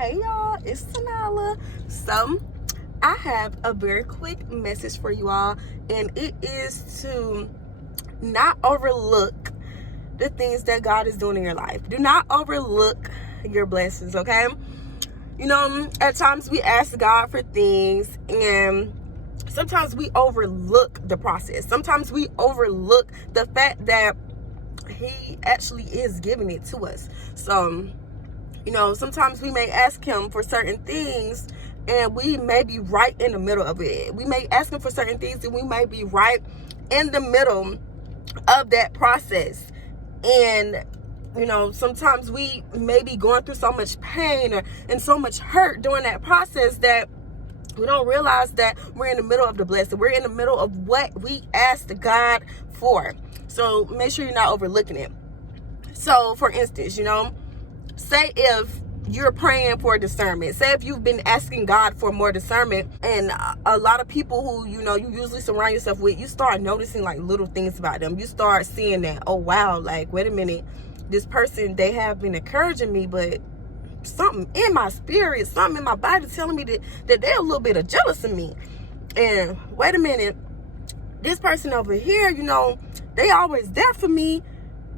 Hey y'all, it's Tanala. So I have a very quick message for you all, and it is to not overlook the things that God is doing in your life. Do not overlook your blessings, okay? You know, at times we ask God for things, and sometimes we overlook the process. Sometimes we overlook the fact that He actually is giving it to us. So, you know, sometimes we may ask Him for certain things, and we may be right in the middle of it. We may ask Him for certain things, and we may be right in the middle of that process. And you know, sometimes we may be going through so much pain and so much hurt during that process that we don't realize that we're in the middle of the blessing. We're in the middle of what we asked God for. So make sure you're not overlooking it. So for instance, you know, say if you're praying for discernment, say if you've been asking God for more discernment, and a lot of people who, you know, you usually surround yourself with, you start noticing like little things about them. You start seeing that, oh wow, like wait a minute, this person, they have been encouraging me, but something in my spirit, something in my body telling me that they're a little bit of jealous of me. And wait a minute, this person over here, you know, they always there for me,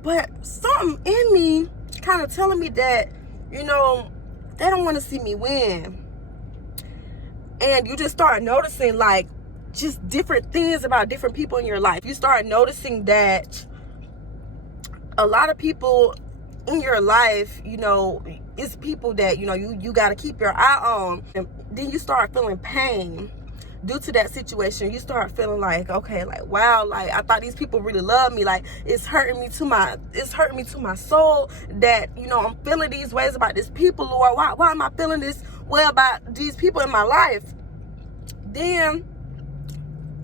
but something in me kind of telling me that, you know, they don't want to see me win. And you just start noticing like just different things about different people in your life. You start noticing that a lot of people in your life, you know, it's people that, you know, you got to keep your eye on. And then you start feeling pain due to that situation. You start feeling like, okay, like, wow, like I thought these people really love me. Like it's hurting me to my soul that, you know, I'm feeling these ways about these people, Lord. Why am I feeling this way about these people in my life? Then,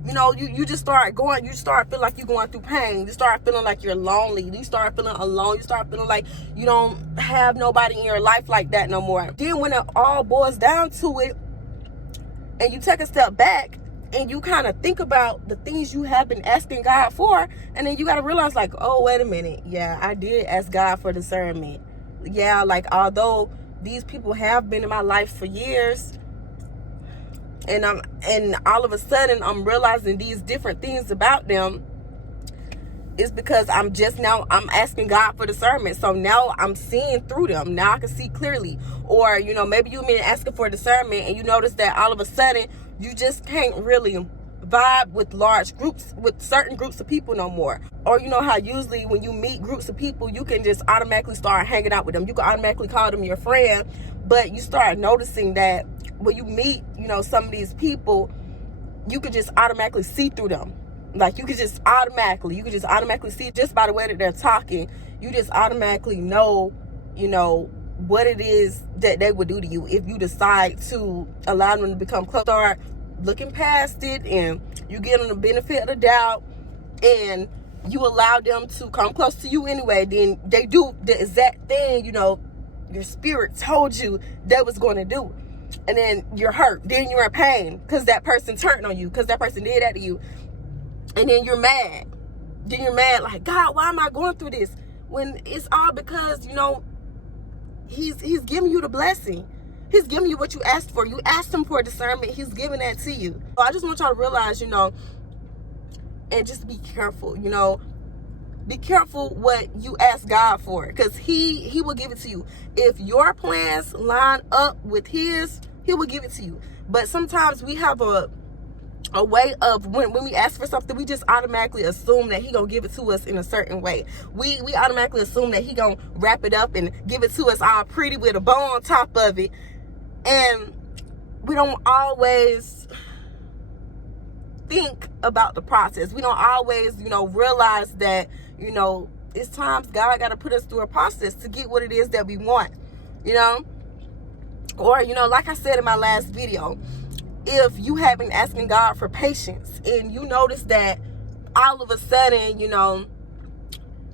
you know, you just start going, you start feeling like you're going through pain. You start feeling like you're lonely. You start feeling alone. You start feeling like you don't have nobody in your life like that no more. Then when it all boils down to it, and you take a step back and you kind of think about the things you have been asking God for, and then you got to realize like, oh, wait a minute. Yeah, I did ask God for discernment. Yeah, like although these people have been in my life for years, and all of a sudden I'm realizing these different things about them, is because I'm asking God for discernment. So now I'm seeing through them. Now I can see clearly. Or, you know, maybe you've been asking for discernment and you notice that all of a sudden you just can't really vibe with large groups, with certain groups of people no more. Or you know how usually when you meet groups of people, you can just automatically start hanging out with them. You can automatically call them your friend, but you start noticing that when you meet, you know, some of these people, you can just automatically see through them. Like you could just automatically see just by the way that they're talking. You just automatically know, you know, what it is that they would do to you if you decide to allow them to become close. Start looking past it, and you give them the benefit of the doubt, and you allow them to come close to you anyway. Then they do the exact thing, you know, your spirit told you they was going to do. And then you're hurt. Then you're in pain because that person turned on you, because that person did that to you. And then you're mad. Then you're mad like, God, why am I going through this? When it's all because, you know, He's giving you the blessing. He's giving you what you asked for. You asked Him for discernment. He's giving that to you. So I just want y'all to realize, you know, and just be careful, you know. Be careful what you ask God for, because He will give it to you. If your plans line up with His, He will give it to you. But sometimes we have a way of when we ask for something, we just automatically assume that He gonna give it to us in a certain way. We automatically assume that He gonna wrap it up and give it to us all pretty with a bow on top of it. And we don't always think about the process. We don't always, you know, realize that, you know, it's times God got to put us through a process to get what it is that we want, you know. Or, you know, like I said in my last video, if you have been asking God for patience and you notice that all of a sudden, you know,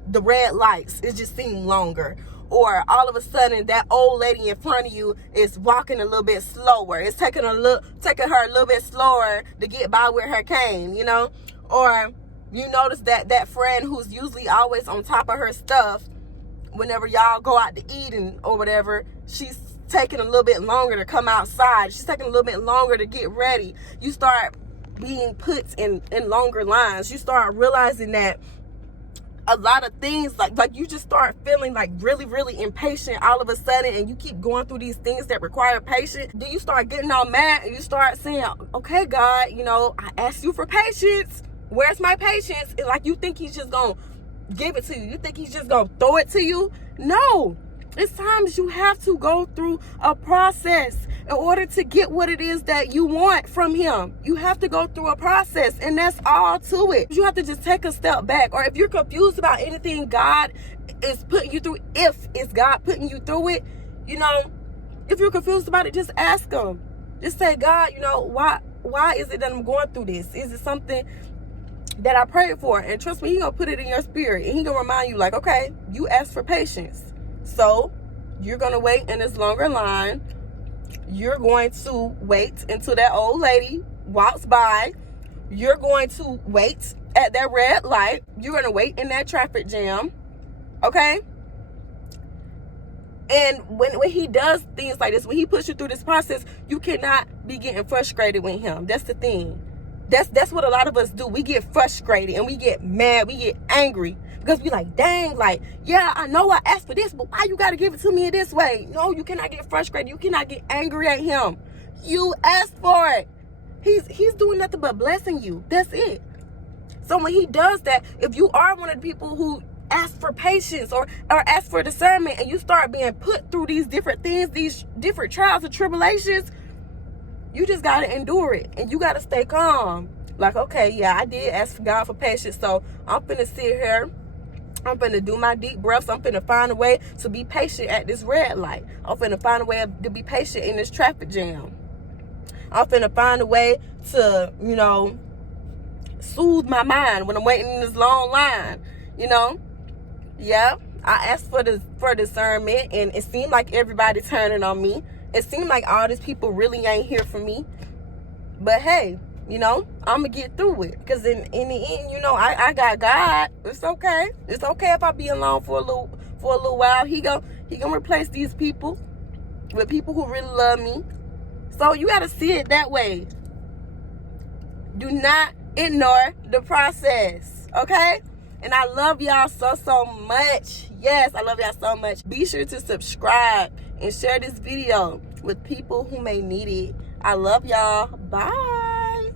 the red lights, it just seems longer. Or all of a sudden that old lady in front of you is walking a little bit slower. It's taking her a little bit slower to get by with her cane, you know. Or you notice that friend who's usually always on top of her stuff, whenever y'all go out to eat or whatever, she's taking a little bit longer to come outside. She's taking a little bit longer to get ready. You start being put in longer lines. You start realizing that a lot of things, like you just start feeling like really, really impatient all of a sudden, and you keep going through these things that require patience. Then you start getting all mad and you start saying, okay, God, you know, I asked you for patience. Where's my patience? And like, you think he's just gonna give it to you. You think he's just gonna throw it to you? No. It's times you have to go through a process in order to get what it is that you want from him. You have to go through a process, and that's all to it. You have to just take a step back. Or if you're confused about anything God is putting you through, if it's God putting you through it, you know, if you're confused about it, just ask him. Just say, God, you know, why is it that I'm going through this? Is it something that I prayed for? And trust me, he gonna put it in your spirit, and he gonna remind you, like, okay, you asked for patience, so you're gonna wait in this longer line. You're going to wait until that old lady walks by. You're going to wait at that red light. You're going to wait in that traffic jam. Okay? And when he does things like this, when he puts you through this process, you cannot be getting frustrated with him. That's the thing. That's what a lot of us do. We get frustrated and we get mad. We get angry. Because we like, dang, like, yeah, I know I asked for this, but why you got to give it to me this way? No, you cannot get frustrated. You cannot get angry at him. You asked for it. He's doing nothing but blessing you. That's it. So when he does that, if you are one of the people who ask for patience or ask for discernment, and you start being put through these different things, these different trials and tribulations, you just got to endure it. And you got to stay calm. Like, okay, yeah, I did ask God for patience, so I'm finna sit here. I'm finna do my deep breaths. I'm finna find a way to be patient at this red light. I'm finna find a way to be patient in this traffic jam. I'm finna find a way to, you know, soothe my mind when I'm waiting in this long line. You know, yeah, I asked for discernment, and it seemed like everybody turning on me. It seemed like all these people really ain't here for me. But hey, you know, I'm gonna get through it, because in the end, you know, I got God. It's okay. It's okay if I be alone for a little while. He gonna replace these people with people who really love me. So you gotta see it that way. Do not ignore the process, okay? And I love y'all so much. Yes, I love y'all so much. Be sure to subscribe and share this video with people who may need it. I love y'all. Bye.